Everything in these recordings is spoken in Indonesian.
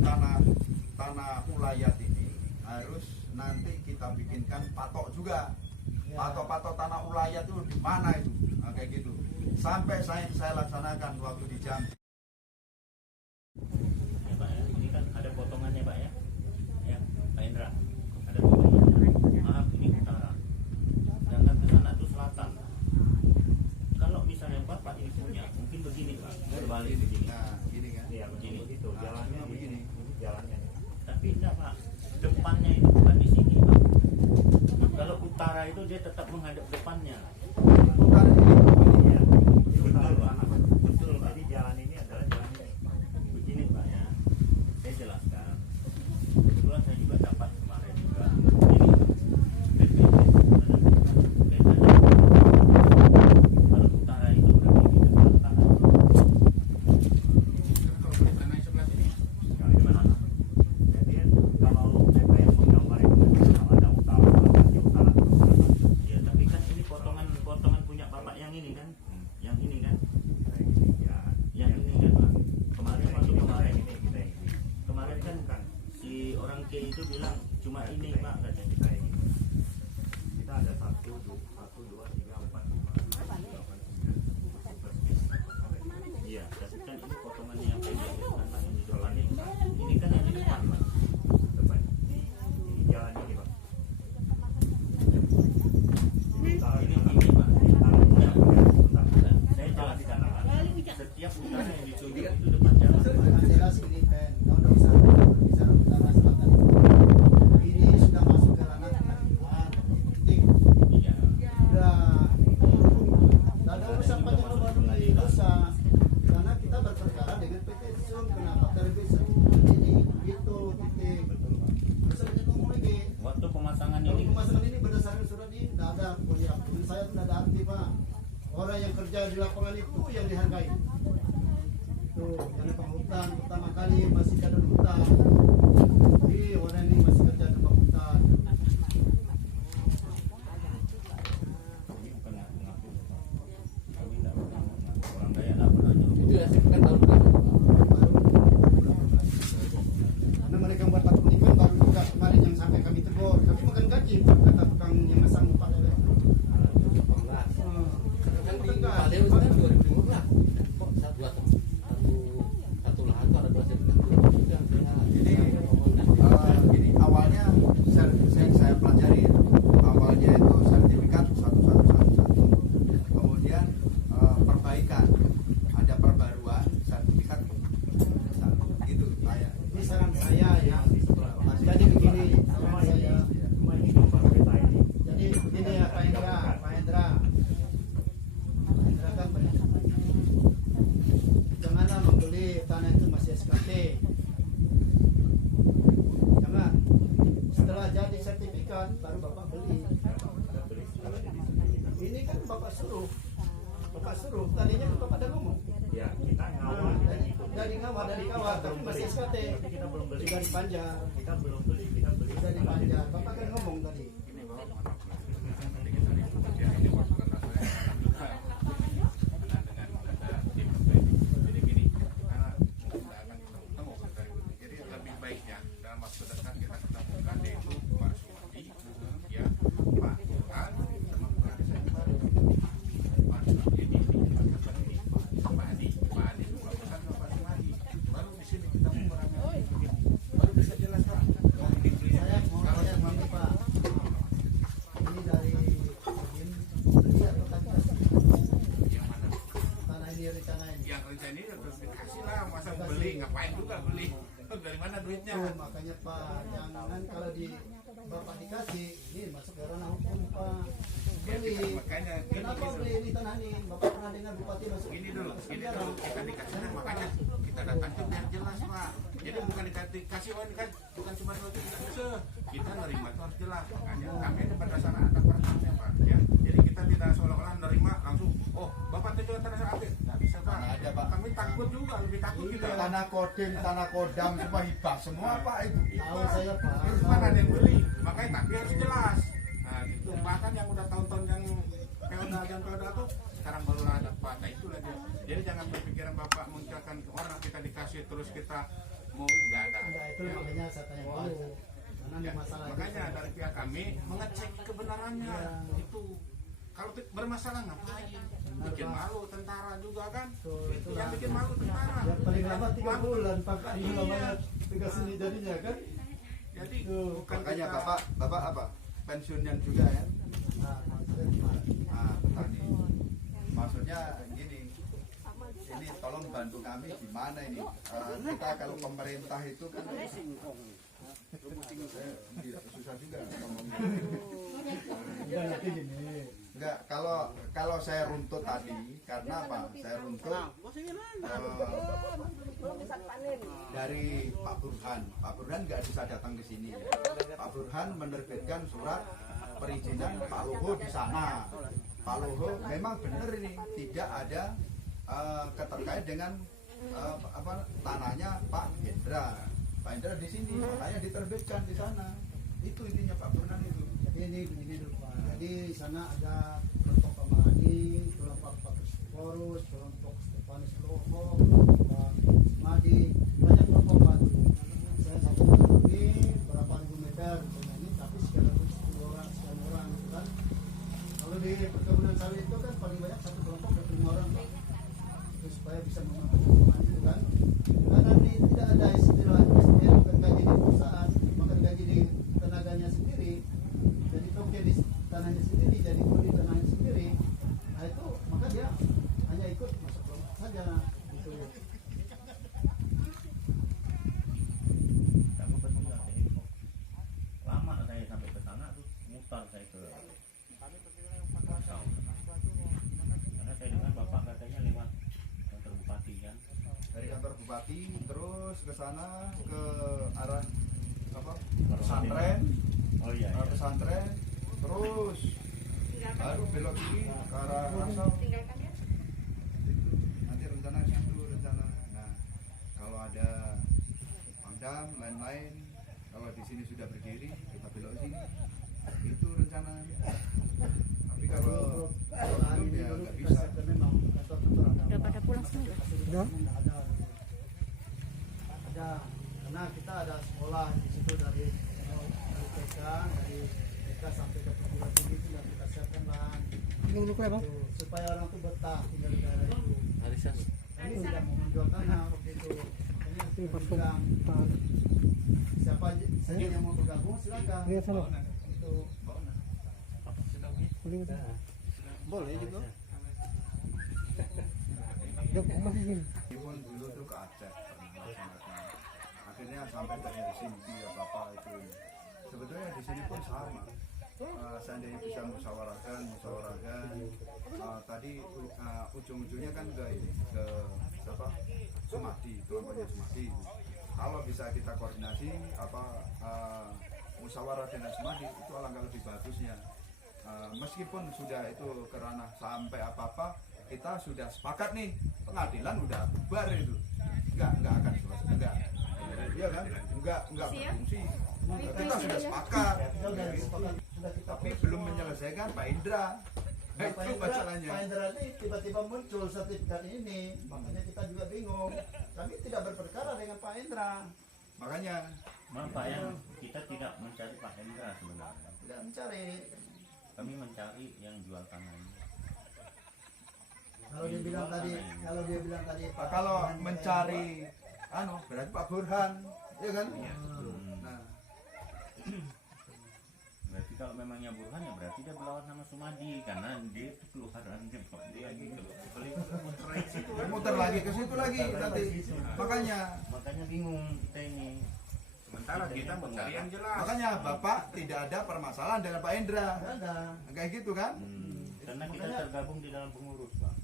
tanah ulayat ini harus nanti kita bikinkan patok juga. Patok-patok tanah ulayat itu di mana itu? Nah, kayak gitu. Sampai saya laksanakan waktu di Jambi. Ya Pak ya, ini kan ada potongannya Pak ya. Ya, Pak Indra. Ada potongannya. Maaf, ini utara. Sedangkan ke sana itu selatan. Kalau misalnya Bapak ini punya, mungkin begini Pak, berbalik begini. Nah, gini kan? Iya, begini. Itu jalannya begini. Jalannya. Tapi enggak Pak, depannya itu bukan di sini Pak. Kalau utara itu dia tetap menghadap depannya. Utara ini. Iya, betul Pak. Betul Pak. Jadi jalan ini adalah jalan ini. Begini Pak ya, saya jelaskan. Kebetulan saya juga dapat kemarin juga. Ini bedanya. Kalau utara itu berarti di depan utara. Kalau di tanah sebelah sini. Nah, gimana? Jadi kalau mereka yang menggambar itu ada utara, Ya tapi kan ini potongan punya bapak yang ini kan, yang ini kan, yang ini kan. Kemarin waktu kemarin kan si orang K itu bilang cuma ini Pak katanya. kita ada 1, 2, 3, 4, 5. Iya, tapi kan ini potongannya yang pendek bukan Pak, yang di depan ini. Ini kan yang di depan Pak. Depan. Ini jalan ini Pak. Ini Pak. Utara. Saya jelaskan Pak. Setiap utara yang ditunjuk itu depan jalan. Jelas ini kan, kau tidak usah bicara utara selatan. Ini sudah masuk ke ranah pengadilan. Titik. Iya. Sudah. Tidak ada urusan banyak baru lagi dosa. Karena kita berperkara dengan PT Sum. Kenapa terbit ini itu titik. Dosa banyak ngomong lagi. Waktu pemasangan Kalau ini pemasangan ini berdasarkan surat ini tidak ada pokoknya. Saya tidak ada arti Pak. Orang yang kerja di lapangan itu yang dihargai. Tuh, yang penghutan pertama kali masih ada hutan. Jadi orang ini masih kerja di hutan. ini bukan ngaku. Kami tidak pernah mengaku. Orang kaya tidak pernah nyuruh. Itu ya kan tahun berapa? Karena mereka buat patung nikah baru juga kemarin yang sampai kami tegur. Kami makan gaji Pak, kata tukang yang masang Pak Lele. Kan di Paleo itu kan 2015. Kok satu lahan tuh ada 2 sertifikat. Jadi ini awalnya saya pelajari ya. Awalnya itu sertifikat 1111. Kemudian perbaikan, ada perbaruan sertifikat 1. Gitu saya. Ini saran saya ya. Jadi begini, saran saya. Cuma ini gambar peta ini. Jadi begini ya Pak Indra, Pak Indra. Pak Indra kan banyak. Janganlah membeli tanah itu masih SKT. Jangan. Setelah jadi sertifikat baru Bapak beli. Ini kan Bapak suruh. Bapak suruh. Tadinya kan Bapak udah ngomong. Ya, kita ngawal. Dari kawal, tapi masih SKT. Kita belum beli. Sudah dipanjang. Kita belum beli. Kita beli. Sudah dipanjang. Bapak kan ngomong tadi. Jadi gini, karena kita akan ketemu jadi lebih baiknya dalam waktu dekat kita ketemukan yaitu Pak Suwadi, ya Pak Tuhan, sama Pak Pak Adi juga bukan Pak Suwadi. Baru di sini kita mengurangi, baru bisa jelaskan. Saya mau tanya ini Pak. Ini dari beli atau kasih? Yang mana? Tanah ini rencana ini. Yang rencana ini harus dikasih lah, masa beli, ngapain juga beli? Dari mana duitnya? Tuh, makanya Pak, jangan kalau di Bapak dikasih, ini masuk ke ranah hukum Pak. Beli. Makanya Kenapa beli ini tanah ini? Bapak pernah dengar bupati masuk? Gini dulu, kita dikasih, makanya kita datang tuh biar jelas Pak. Jadi bukan dikasih oh ini kan bukan cuma itu tidak bisa. Kita nerima itu harus jelas. Makanya kami ini berdasarkan ada peraturannya Pak. Ya, jadi kita tidak seolah-olah nerima langsung. Oh, Bapak itu juga tanah saya ambil. Nggak bisa Pak. Ada, Pak. Kami takut juga, lebih takut kita. Tanah kodim, tanah kodam, semua hibah semua Pak itu. Tahu saya Pak. Terus mana ada yang beli? Makanya tapi harus jelas. Nah, gitu. Bahkan yang udah tahun-tahun yang feodal dan feodal tuh sekarang baru ada Pak. Nah, itu aja. Jadi jangan berpikiran Bapak mengucapkan orang kita dikasih terus kita mau nggak ada. Itu makanya saya tanya dulu. Karena ada masalah. Makanya dari pihak kami mengecek kebenarannya itu. Kalau bermasalah ngapain? Bikin malu tentara juga kan? Yang bikin malu tentara. Yang paling lama 3 bulan pakai namanya tugas ini jadinya kan. Jadi bukan Makanya kita bapak apa? Pensiunan juga ya? Nah, maksudnya gimana? Nah, petani. Maksudnya gini, ini tolong bantu kami gimana ini? Kita kalau pemerintah itu kan susah juga ngomongnya. Enggak nanti gini. Enggak, kalau saya runtut tadi karena apa? Saya runtut dari Pak Burhan. Pak Burhan nggak bisa datang ke sini. Pak Burhan menerbitkan surat perizinan Pak Luhut di sana. Pak Luhut memang benar ini tidak ada keterkait dengan tanahnya Pak Hendra. Pak Hendra di sini, makanya diterbitkan di sana. Itu intinya Pak Burhan itu. Jadi ini begini dulu Pak. Jadi di sana ada kelompok Pamani, kelompok Patrus Porus, kelompok Stefanus Loho, kelompok Madi, banyak kelompok Pak. Saya satu ini berapa ribu meter, ini tapi sekitar 10 orang, sekian orang gitu kan. Kalau di perkebunan sawit itu kan paling banyak satu kelompok ada 5 orang Pak. Itu supaya bisa memanfaatkan itu kan. Karena tidak ada istilah bukan gaji di perusahaan, maka gaji di tenaganya sendiri. Jadi toke di tanahnya sendiri, jadi kuli di tanahnya sendiri. Nah itu maka dia hanya ikut masuk kelompok saja gitu. Sama betul lah saya info. Lama saya sampai ke sana terus mutar saya ke Pasau. Karena saya dengar bapak katanya lewat kantor bupati kan. Dari kantor bupati terus ke sana ke arah apa? Pesantren. Oh iya. Pesantren terus baru belok kiri ke arah Pasau. Nanti rencana situ rencana. Nah, kalau ada Pangdam lain-lain, kalau di sini sudah berdiri kita belok sini. Itu rencana. Tapi kalau belum ya nggak bisa. Memang kantor-kantor ada. Udah pada pulang semua? Udah. Ada karena kita ada sekolah di situ dari TK, dari TK sampai ke perguruan tinggi itu yang kita siapkan lahan. Tuh, supaya orang tuh betah tinggal di daerah itu. Kami tidak mau menjual tanah waktu itu. Hanya bilang siapa saja yang mau bergabung silakan. Itu boleh juga. Meskipun dulu tuh ke Aceh pernah laksanakan. Akhirnya sampai ke Helsinki apa apa itu. Sebetulnya di sini pun sama. Seandainya bisa musyawarahkan. Tadi ujung-ujungnya kan ke ini ke apa? Sumadi, kelompoknya Sumadi. Kalau bisa kita koordinasi musyawarah dengan Sumadi itu alangkah lebih bagusnya. Meskipun sudah itu kerana sampai apa-apa kita sudah sepakat nih, pengadilan udah bubar itu, nggak akan selesai, iya kan, nggak berfungsi. Kita sudah sepakat, tapi belum menyelesaikan Pak Indra. Itu masalahnya. Pak Indra ini tiba-tiba muncul sertifikat ini, makanya kita juga bingung. Kami tidak berperkara dengan Pak Indra, Makanya Maaf Pak ya, kita tidak mencari Pak Hendra sebenarnya. tidak mencari. Kami mencari yang jual tanah ini. Kalau dia bilang tadi, Pak. kalau mencari berarti Pak Burhan, ya kan? Nah, Berarti kalau memangnya Burhan ya berarti dia berlawan sama Sumadi karena dia itu keluarannya Pak. Dia gitu loh. muter lagi ke situ lagi nanti. Makanya bingung kita ini. sementara kita mencari yang jelas. Makanya Bapak tidak ada permasalahan dengan Pak Indra. Nggak ada. Kayak gitu kan? Karena kita tergabung di dalam pengurus Pak.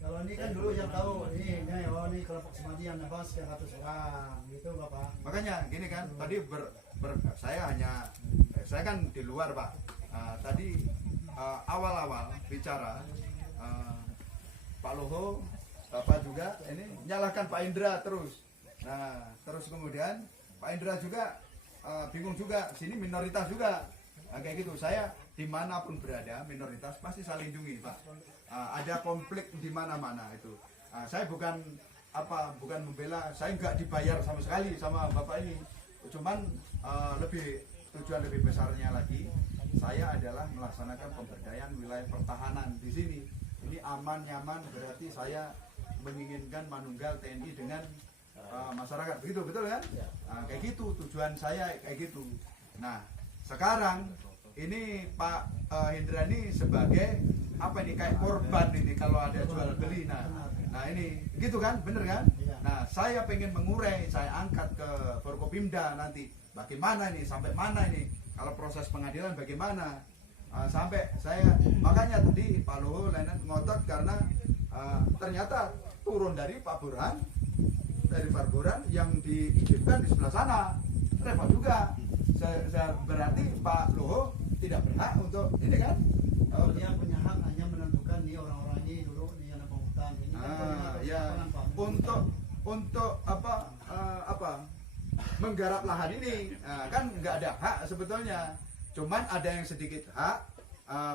Kalau ini kan dulu yang tahu ini kelompok Semadi yang nabas sekian ratus orang, gitu Bapak. Makanya gini kan, tadi saya kan di luar Pak. Tadi awal-awal bicara Pak Loho, Bapak juga ini nyalahkan Pak Indra terus. Nah, terus kemudian Pak Indra juga bingung juga, sini minoritas juga. Kayak gitu, saya dimanapun berada minoritas pasti saling lindungi Pak. Ada konflik di mana-mana itu. Saya bukan bukan membela, saya nggak dibayar sama sekali sama bapak ini, cuman tujuan lebih besarnya lagi, saya adalah melaksanakan pemberdayaan wilayah pertahanan di sini. Ini aman nyaman, berarti saya menginginkan manunggal TNI dengan masyarakat, begitu betul kan? Kayak gitu tujuan saya kayak gitu. Nah sekarang ini Pak Hendra ini sebagai apa ini, kayak korban ini kalau ada jual beli. Nah ini gitu kan, bener kan? Nah saya pengen mengurai, saya angkat ke Forkopimda nanti bagaimana nih, sampai mana ini kalau proses pengadilan bagaimana, sampai saya makanya tadi Pak Luhut ngotot karena ternyata turun dari Pak Burhan, dari Pak Burhan yang diizinkan di sebelah sana, repot juga. Berarti Pak Luhut tidak berhak untuk ini kan? Dia punya hak hanya menentukan nih orang-orang ini dulu nih yang hutan ini. Ya untuk apa menggarap lahan ini, kan nggak ada hak sebetulnya. Cuman ada yang sedikit hak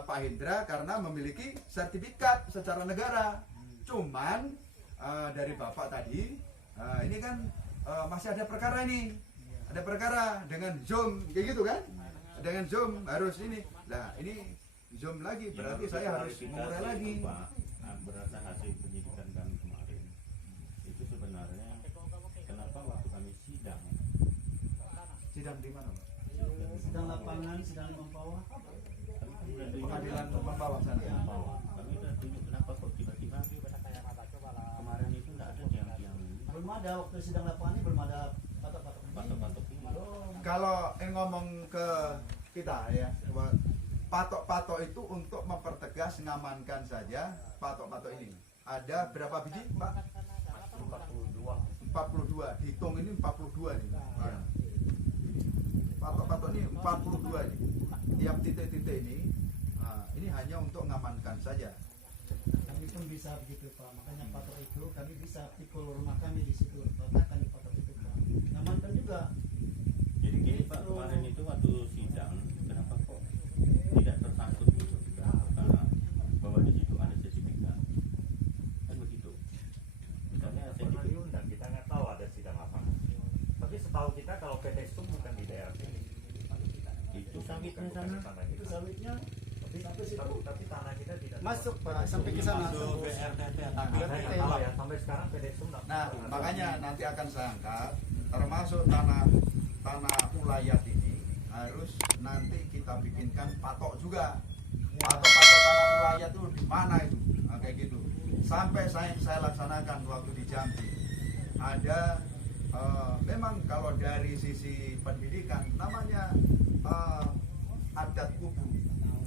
Pak Hendra karena memiliki sertifikat secara negara. Cuman dari Bapak tadi ini kan masih ada perkara ini, ada perkara dengan Zoom kayak gitu kan, dengan Zoom harus ini. Nah ini Zoom lagi berarti saya harus mengurai lagi. Pak, berdasarkan hasil penyidikan kami kemarin itu sebenarnya kenapa waktu kami sidang Sidang di mana, Pak? Sidang lapangan, sidang Mempawah. Pengadilan Mempawah sana. kami udah tunjuk kenapa kok tiba-tiba kemarin itu tidak ada yang Belum ada waktu sidang lapangan ini, belum ada patok-patok ini. patok-patok ini. Kalau ngomong ke kita ya, patok-patok itu untuk mempertegas, mengamankan saja patok-patok ini. Ada berapa biji, Pak? 42. Dihitung ini 42 nih. Nah, patok-patok ini 42 nih. Tiap titik-titik ini hanya untuk mengamankan saja. Kami pun bisa begitu Pak, makanya patok itu kami bisa pikul rumah kami di situ, letakkan di patok itu Pak. Ngamankan juga. Jadi gini Pak, kemarin itu waktu sidang kenapa kok tidak tersangkut gitu karena bahwa di situ ada sertifikat kan begitu. Misalnya Pernah diundang, kita nggak tahu ada sidang apa. Tapi setahu kita kalau PT Sum bukan di daerah sini. itu sawitnya sana. Itu sawitnya sampai situ. Tapi tanah kita tidak Masuk Pak, sampai ke sana. Saya nggak tahu ya, sampai sekarang PT Sum nggak. Nah, makanya nanti akan saya angkat, termasuk tanah ulayat ini harus nanti kita bikinkan patok juga. Patok-patok tanah ulayat itu di mana itu? Nah, kayak gitu. Sampai saya laksanakan waktu di Jambi. Ada memang kalau dari sisi pendidikan namanya adat kubu,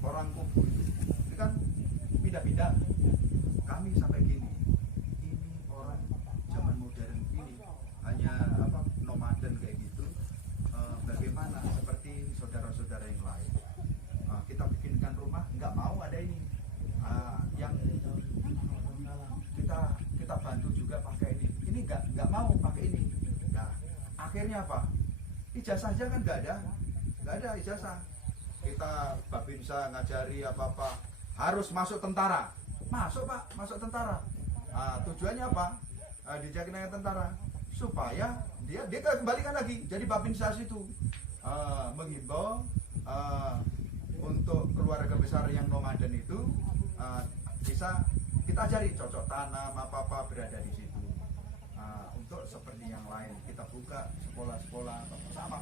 orang kubu itu kan pindah-pindah. Kami sampai gini, ini orang zaman modern ini hanya nomaden kayak gitu. Bagaimana seperti saudara-saudara yang lain, kita bikinkan rumah nggak mau ada ini, yang kita bantu juga pakai ini nggak mau pakai ini. Nah akhirnya apa, ijazah aja kan nggak ada ijazah. Kita Babinsa ngajari apa harus masuk tentara, masuk Pak, masuk tentara. Tujuannya apa? Dijakin tentara supaya dia kembalikan lagi jadi Babinsa itu, menghimbau untuk keluarga besar yang nomaden itu bisa kita ajari cocok tanam apa berada di situ. Untuk seperti yang lain kita buka sekolah-sekolah sama